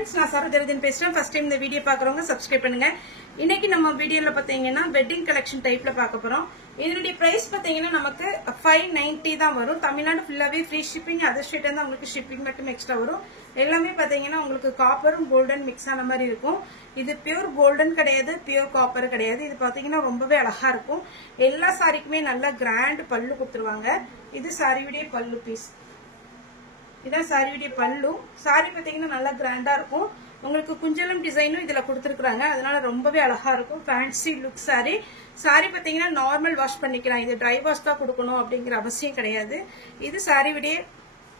friends, நான் சரோஜரதின் பேசுறேன். First time இந்த வீடியோ பார்க்கறவங்க சப்ஸ்கிரைப் பண்ணுங்க. இன்னைக்கு நம்ம வீடியோல பாத்தீங்கன்னா வெட்டிங் கலெக்ஷன் டைப்ல பார்க்க போறோம். இதனுடைய பிரைஸ் பாத்தீங்கன்னா நமக்கு 590 தான் வரும். தமிழ்நாடு ஃபுல்லாவே ஃப்ரீ ஷிப்பிங். அதர் ஸ்டேட் வந்து உங்களுக்கு ஷிப்பிங் மட்டும் எக்ஸ்ட்ரா வரும். எல்லாமே பாத்தீங்கன்னா உங்களுக்கு காப்பரும் கோல்டன் மிக்ஸ் ஆன மாதிரி இருக்கும். இது பியூர் கோல்டன் கிடையாது, பியூர் காப்பர் கிடையாது. இது பாத்தீங்கன்னா ரொம்பவே அழகா இருக்கும். எல்லா சாரிக்குமே நல்ல கிராண்ட் பல்லு கொடுத்துருவாங்க. இது சாரியுடைய பல்லு பீஸ். இதான் சாரியுடைய பல்லு. சாரி பாத்தீங்கன்னா நல்லா கிராண்டா இருக்கும். உங்களுக்கு குஞ்சலம் டிசைனும் இதுல கொடுத்துருக்காங்க. அதனால ரொம்பவே அழகா இருக்கும். Fancy look sorry. சாரி பாத்தீங்கன்னா நார்மல் வாஷ் பண்ணிக்கலாம். இது ட்ரை வாஷ் தான் கொடுக்கணும் அப்படிங்கிற அவசியம் கிடையாது. இது சாரியுடைய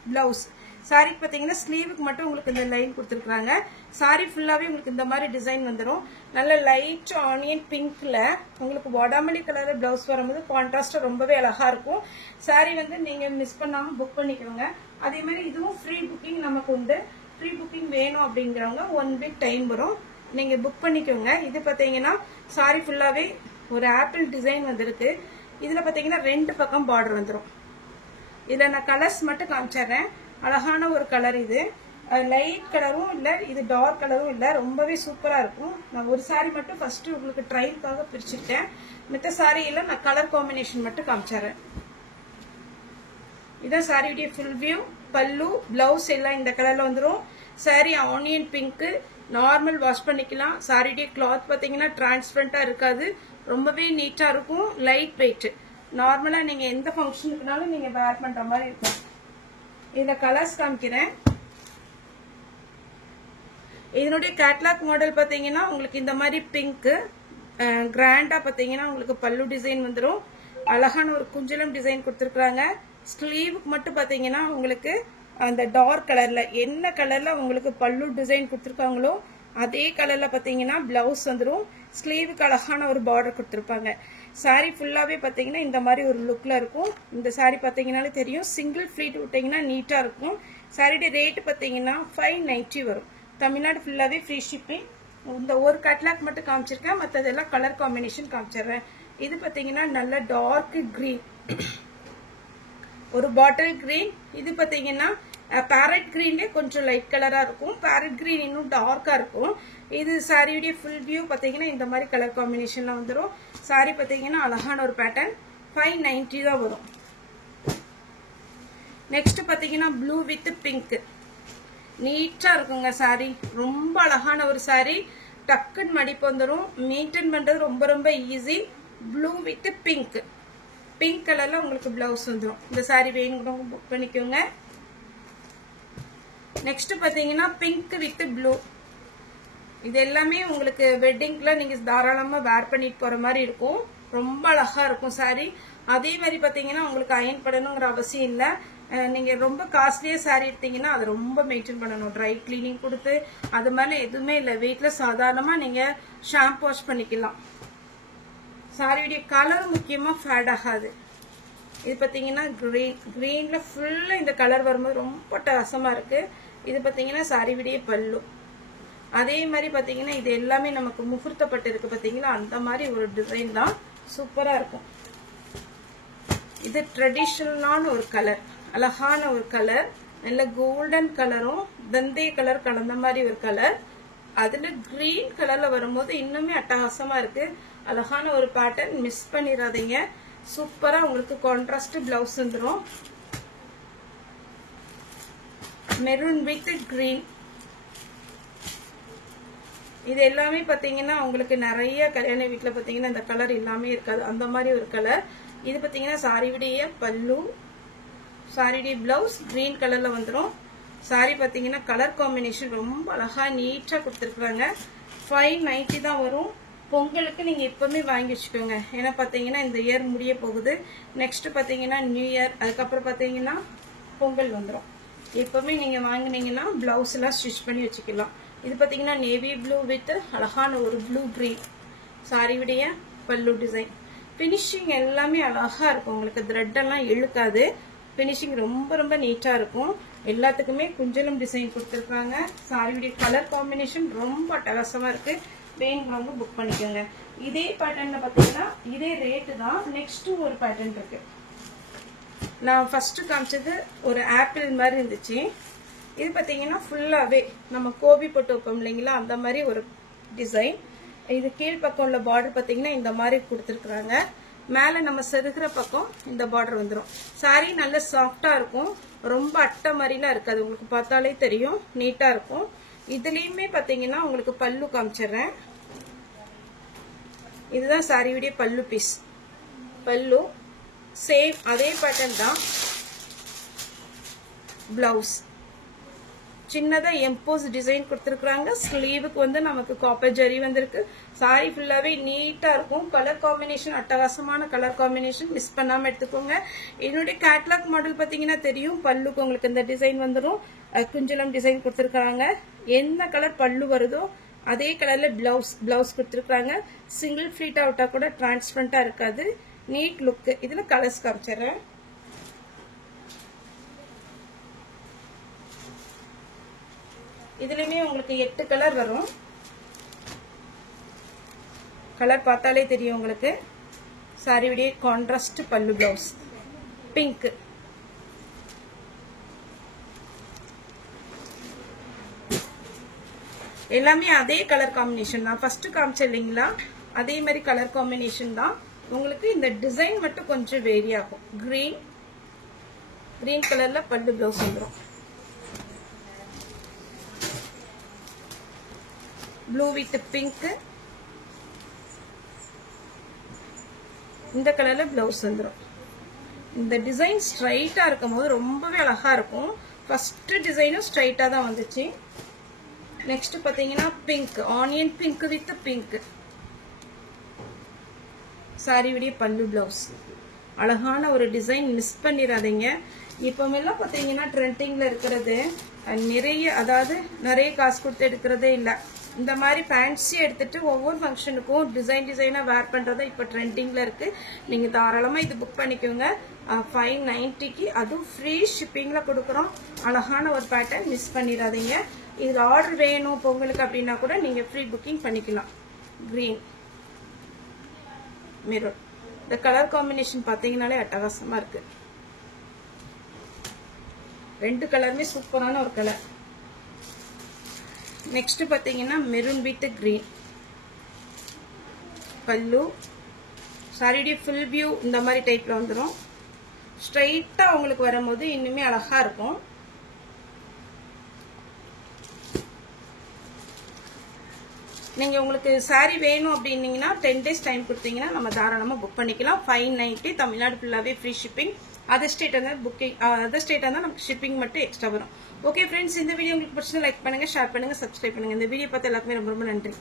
பிளவுஸ். சாரி பாத்தீங்கன்னா ஸ்லீவுக்கு மட்டும் உங்களுக்கு இந்த லைன் கொடுத்துருக்காங்க. சாரி ஃபுல்லாவே உங்களுக்கு இந்த மாதிரி டிசைன் வந்துடும். நல்ல லைட் ஆனியன் பிங்க்ல உங்களுக்கு வடாமல்லி கலர் பிளவுஸ் வரும்போது கான்ட்ராஸ்டா ரொம்பவே அழகா இருக்கும். சாரி வந்து நீங்க மிஸ் பண்ணாம புக் பண்ணிக்கோங்க. அதே மாதிரி இதுவும் ஃப்ரீ புக்கிங் நமக்கு உண்டு. ஃப்ரீ புக்கிங் வேணும் அப்படிங்கிறவங்க 1 வீக் டைம் வரும், நீங்க புக் பண்ணிக்கோங்க. இது பாத்தீங்கன்னா சாரி ஃபுல்லாவே ஒரு ஆப்பிள் டிசைன் வந்திருக்கு. இதுல பாத்தீங்கன்னா 2 பக்கம் பார்டர் வந்துடும். இதுல நான் கலர்ஸ் மட்டும் காமிச்சிடுறேன். அழகான ஒரு கலர். இது லைட் கலரும் இல்ல, இது டார்க் கலரும் இல்ல, ரொம்பவே சூப்பரா இருக்கும். நான் ஒரு சாரி மட்டும் ஃபர்ஸ்ட் உங்களுக்கு ட்ரையலுக்காக பிரிச்சுட்டேன். மித்த சாரியில நான் கலர் காம்பினேஷன் மட்டும் காமிச்சிடுறேன். இதான் சாரியுடைய ஃபுல் வியூ. பல்லு பிளவுஸ் எல்லாம் இந்த கலர்ல வந்துடும். Sorry onion pink, normal wash பண்ணிக்கலாம். சாரியுடைய கிளாத் பாத்தீங்கன்னா டிரான்ஸ்பரண்டா இருக்காது, ரொம்பவே நீட்டா இருக்கும். Light weight. நார்மலா நீங்க எந்த ஃபங்க்ஷனுக்குனாலும் நீங்க வேர் பண்ற மாதிரி இருக்கும். இதுல கலர்ஸ் காமிக்கிறேன். இதனுடைய கேட்லாக் மாடல் பாத்தீங்கன்னா உங்களுக்கு இந்த மாதிரி பிங்க் கிராண்டா பாத்தீங்கன்னா உங்களுக்கு பல்லு டிசைன் வந்துடும். அழகான ஒரு குஞ்சலம் டிசைன் கொடுத்துருக்காங்க. ஸ்லீவுக்கு மட்டும் பாத்தீங்கன்னா உங்களுக்கு அந்த டார்க் கலர்ல என்ன கலர்ல உங்களுக்கு பல்லு டிசைன் கொடுத்துருக்காங்களோ அதே கலர்ல பாத்தீங்கன்னா பிளவுஸ் வந்துடும். ஸ்லீவுக்கு அழகான ஒரு பார்டர் கொடுத்துருப்பாங்க. சாரி ஃபுல்லாவே பாத்தீங்கன்னா இந்த மாதிரி ஒரு லுக்ல இருக்கும். இந்த சாரி பாத்தீங்கன்னாலே தெரியும். சிங்கிள் ஃபிளீட் விட்டீங்கன்னா நீட்டா இருக்கும். சாரியுடைய ரேட் பாத்தீங்கன்னா 590 வரும். தமிழ்நாடு ஃபுல்லாவே ஃப்ரீ ஷிப்பிங். இந்த ஒரு கட்லாக் மட்டும் காமிச்சிருக்கேன், மற்றதெல்லாம் கலர் காம்பினேஷன் காமிச்சிடுறேன். இது பாத்தீங்கன்னா நல்ல டார்க் கிரீன், ஒரு பாட்டில் கிரீன். இது பாத்தீங்கன்னா பேரட் கிரீன்ல கொஞ்சம் லைட் கலரா இருக்கும். பேரட் கிரீன் இன்னும் டார்க்கா இருக்கும். இது சாரியுடைய ஃபுல் வியூ பாத்தீங்கன்னா இந்த மாதிரி கலர் காம்பினேஷன்ல வந்துடும். சாரி பாத்தீங்கன்னா அழகான ஒரு பேட்டர்ன். 590 தான் வரும். நெக்ஸ்ட் பாத்தீங்கன்னா ப்ளூ வித் பிங்க். நீட்டா இருக்குங்க சாரி. ரொம்ப அழகான ஒரு சாரி. டக்குன்னு மடிப்பு வந்துடும். மெயின்டைன் பண்றது ரொம்ப ரொம்ப easy. Blue with pink. Pink கலர்ல உங்களுக்கு பிளவுஸ் வந்துடும். இந்த சாரி வேணுங்கிறவங்க புக் பண்ணிக்கோங்க. நெக்ஸ்ட் பாத்தீங்கன்னா பிங்க் வித் ப்ளூ. இது எல்லாமே உங்களுக்கு வெட்டிங்ல நீங்க தாராளமா வேர் பண்ணிட்டு போற மாதிரி இருக்கும். ரொம்ப அழகா இருக்கும் சாரி. அதே மாதிரி பாத்தீங்கன்னா உங்களுக்கு அயன் பண்ணணுங்கிற அவசியம் இல்ல. நீங்க ரொம்ப காஸ்ட்லியா சாரி எடுத்தீங்கன்னா அது ரொம்ப மெயின்டைன் பண்ணணும். ட்ரை கிளீனிங் கொடுத்து அது மாதிரி எதுவுமே இல்ல. வீட்டுல சாதாரணமா நீங்க ஷாம்பு வாஷ் பண்ணிக்கலாம். சாரியுடைய கலர் முக்கியமா ஃபேட் ஆகாது. இது பாத்தீங்கன்னா கிரீன்ல ஃபுல்லா இந்த கலர் வரும்போது ரொம்ப அட்டகாசமா இருக்கு. இது பாத்தீங்கன்னா சாரியுடைய பல்லு. அதே மாதிரி பாத்தீங்கன்னா இது எல்லாமே நமக்கு முகூர்த்தப்பட்டு இருக்கு பாத்தீங்களா, அந்த மாதிரி ஒரு டிசைன் தான். சூப்பரா இருக்கும். இது ட்ரெடிஷனலான ஒரு கலர், அழகான ஒரு கலர். நல்ல கோல்டன் கலரும் தந்தே கலர் கலந்த மாதிரி ஒரு கலர். அதுல கிரீன் கலர்ல வரும்போது இன்னுமே அட்டகாசமா இருக்கு. அழகான ஒரு பேட்டர்ன். மிஸ் பண்ணிடாதீங்க. சூப்பரா உங்களுக்கு கான்ட்ராஸ்ட் பிளவுஸ் வந்துடும். Maroon with green. இது எல்லாமே பாத்தீங்கன்னா உங்களுக்கு நிறைய கல்யாண வீட்டுல பாத்தீங்கன்னா இந்த கலர் எல்லாமே இருக்காது, அந்த மாதிரி ஒரு கலர். இது பாத்தீங்கன்னா சாரியுடைய பல்லு. சாரியுடைய பிளவுஸ் கிரீன் கலர்ல வந்துடும். சாரி பாத்தீங்கன்னா கலர் காம்பினேஷன் ரொம்ப அழகா நீட்டா கொடுத்துருக்காங்க. 590 தான் வரும். பொங்கலுக்கு நீங்க எப்பவுமே வாங்கி வச்சுக்கோங்க. ஏன்னா பாத்தீங்கன்னா இந்த இயர் முடிய போகுது. நெக்ஸ்ட் பாத்தீங்கன்னா நியூ இயர், அதுக்கப்புறம் பாத்தீங்கன்னா பொங்கல் வந்துடும். எப்பவுமே நீங்க வாங்கினீங்கன்னா பிளவுஸ் எல்லாம் ஸ்டிச் பண்ணி வச்சுக்கலாம். இது பாத்தீங்கன்னா நேவி ப்ளூ வித் அழகான ஒரு ப்ளூ கிரீன். சாரியுடைய பல்லு டிசைன். பினிஷிங் எல்லாமே அழகா இருக்கும். உங்களுக்கு த்ரெட் எல்லாம் இழுக்காது. பினிஷிங் ரொம்ப ரொம்ப நீட்டா இருக்கும். எல்லாத்துக்குமே குஞ்சலம் டிசைன் கொடுத்துருக்காங்க. சாரியுடைய கலர் காம்பினேஷன் ரொம்ப அட்டகாசமா இருக்கு. வேணுங்கிறவங்க புக் பண்ணிக்கோங்க. இதே பேட்டர்ன்ல பாத்தீங்கன்னா இதே ரேட்டு தான். நெக்ஸ்ட் ஒரு பேட்டர்ன் இருக்கு. நான் ஃபர்ஸ்ட் காமிச்சது ஒரு ஆப்பிள் மாதிரி இருந்துச்சு. இது பாத்தீங்கன்னா ஃபுல்லாவே நம்ம கோபி போட்டு வைப்போம் இல்லைங்களா, அந்த மாதிரி ஒரு டிசைன். இது கீழ் பக்கம் உள்ள பார்டர் பாத்தீங்கன்னா இந்த மாதிரி கொடுத்துருக்காங்க. மேல நம்ம செருகிற பக்கம் இந்த பார்டர் வந்துடும். சாரி நல்ல சாஃப்டா இருக்கும், ரொம்ப அட்டை மாதிரிலாம் இருக்காது, உங்களுக்கு பார்த்தாலே தெரியும், நீட்டா இருக்கும். இதுலயுமே பாத்தீங்கன்னா உங்களுக்கு பல்லு காமிச்சிடுறேன். இதுதான் சாரியுடைய பல்லு பீஸ். பல்லு சேம் அதே பேட்டர்ன் தான். பிளவுஸ் சின்னதா எம்போஸ் டிசைன் கொடுத்துருக்காங்க. ஸ்லீவுக்கு வந்து நமக்கு காப்பர் ஜரி வந்திருக்கு. சாரி ஃபுல்லாவே நீட்டா இருக்கும். கலர் காம்பினேஷன் அட்டகாசமான கலர் காம்பினேஷன், மிஸ் பண்ணாம எடுத்துக்கோங்க. என்னுடைய கேட்லாக் மாடல் பாத்தீங்கன்னா தெரியும். பல்லுக்கு உங்களுக்கு இந்த டிசைன் வந்துடும். குஞ்சலம் டிசைன் கொடுத்துருக்காங்க. எந்த கலர் பல்லு வருதோ அதே கலர்ல பிளவுஸ் கொடுத்துருக்காங்க. சிங்கிள் ஃபிளீட் அவுட்டா கூட டிரான்ஸ்பரண்டா இருக்காது, நீட் லுக். இதுல கலர்ஸ் காமிச்சிடுறேன். இதுலயுமே உங்களுக்கு 8 கலர் வரும். கலர் பார்த்தாலே தெரியும் உங்களுக்கு. சாரியுடைய கான்ட்ராஸ்ட் பல்லு, பிளவுஸ் பிங்க். எல்லாமே அதே கலர் காம்பினேஷன் தான். ஃபர்ஸ்ட் காமிச்ச இல்லைங்களா, அதே மாதிரி கலர் காம்பினேஷன் தான். உங்களுக்கு இந்த டிசைன் மட்டும் கொஞ்சம் வேரி ஆகும். கிரீன் கலர்ல பல்லு, பிளவுஸ் வந்துடும். ப்ளூ வித் பிங்க், இந்த கலர்ல பிளவுஸ் வந்துடும். இந்த டிசைன் ஸ்ட்ரைட்டா இருக்கும் போது ரொம்பவே அழகா இருக்கும். ஃபர்ஸ்ட் டிசைனும் ஸ்ட்ரைட்டா தான் வந்துச்சு. நெக்ஸ்ட் பாத்தீங்கன்னா pink, onion pink with pink. சாரியுடைய பல்லு, பிளவுஸ். அழகான ஒரு டிசைன், மிஸ் பண்ணிடாதீங்க. இப்பமெல்லாம் பாத்தீங்கன்னா ட்ரெண்டிங்ல இருக்கிறது நிறைய, அதாவது நிறைய காசு கொடுத்து எடுக்கிறதே இல்லை. இந்த மாதிரி ஃபேன்சி எடுத்துட்டு ஒவ்வொரு ஃபங்க்ஷனுக்கும் டிசைனா வேர் பண்றது இப்ப ட்ரெண்டிங்ல இருக்கு. நீங்க தாராளமா இது புக் பண்ணிக்கோங்க. 590க்கு, அதுவும் ஃப்ரீ ஷிப்பிங்ல கொடுக்குறோம். அழகான ஒரு பேட்டர்ன், மிஸ் பண்ணிடாதீங்க. இதுல ஆர்டர் வேணும் பொங்கலுக்கு அப்படின்னா கூட நீங்க ஃப்ரீ புக்கிங் பண்ணிக்கலாம். கிரீன், மெரூன், இந்த கலர் காம்பினேஷன் பாத்தீங்கன்னாலே அட்டகாசமா இருக்கு. ரெண்டு கலருமே சூப்பரான ஒரு கலர். நெக்ஸ்ட் பாத்தீங்கன்னா மெரூன் வித் கிரீன். பல்லு, சாரியுடைய ஃபுல் வியூ இந்த மாதிரி டைப்ல வந்துடும். ஸ்ட்ரைட்டா உங்களுக்கு வரும்போது இன்னுமே அழகா இருக்கும். நீங்க உங்களுக்கு சாரி வேணும் அப்படின்னீங்கன்னா 10 days டைம் கொடுத்தீங்கன்னா நம்ம தாராளமா புக் பண்ணிக்கலாம். 590, தமிழ்நாடு ஃபுல்லாவே ஃப்ரீ ஷிப்பிங். அதர் ஸ்டேட் இருந்தா நமக்கு ஷிப்பிங் மட்டும் எக்ஸ்ட்ரா வரும். ஓகே ஃப்ரெண்ட்ஸ், இந்த வீடியோ உங்களுக்கு பிடிச்சது லைக் பண்ணுங்க, ஷேர் பண்ணுங்க, சப்ஸ்கிரைப் பண்ணுங்க. இந்த வீடியோ பார்த்து எல்லாருக்குமே ரொம்ப ரொம்ப நன்றி.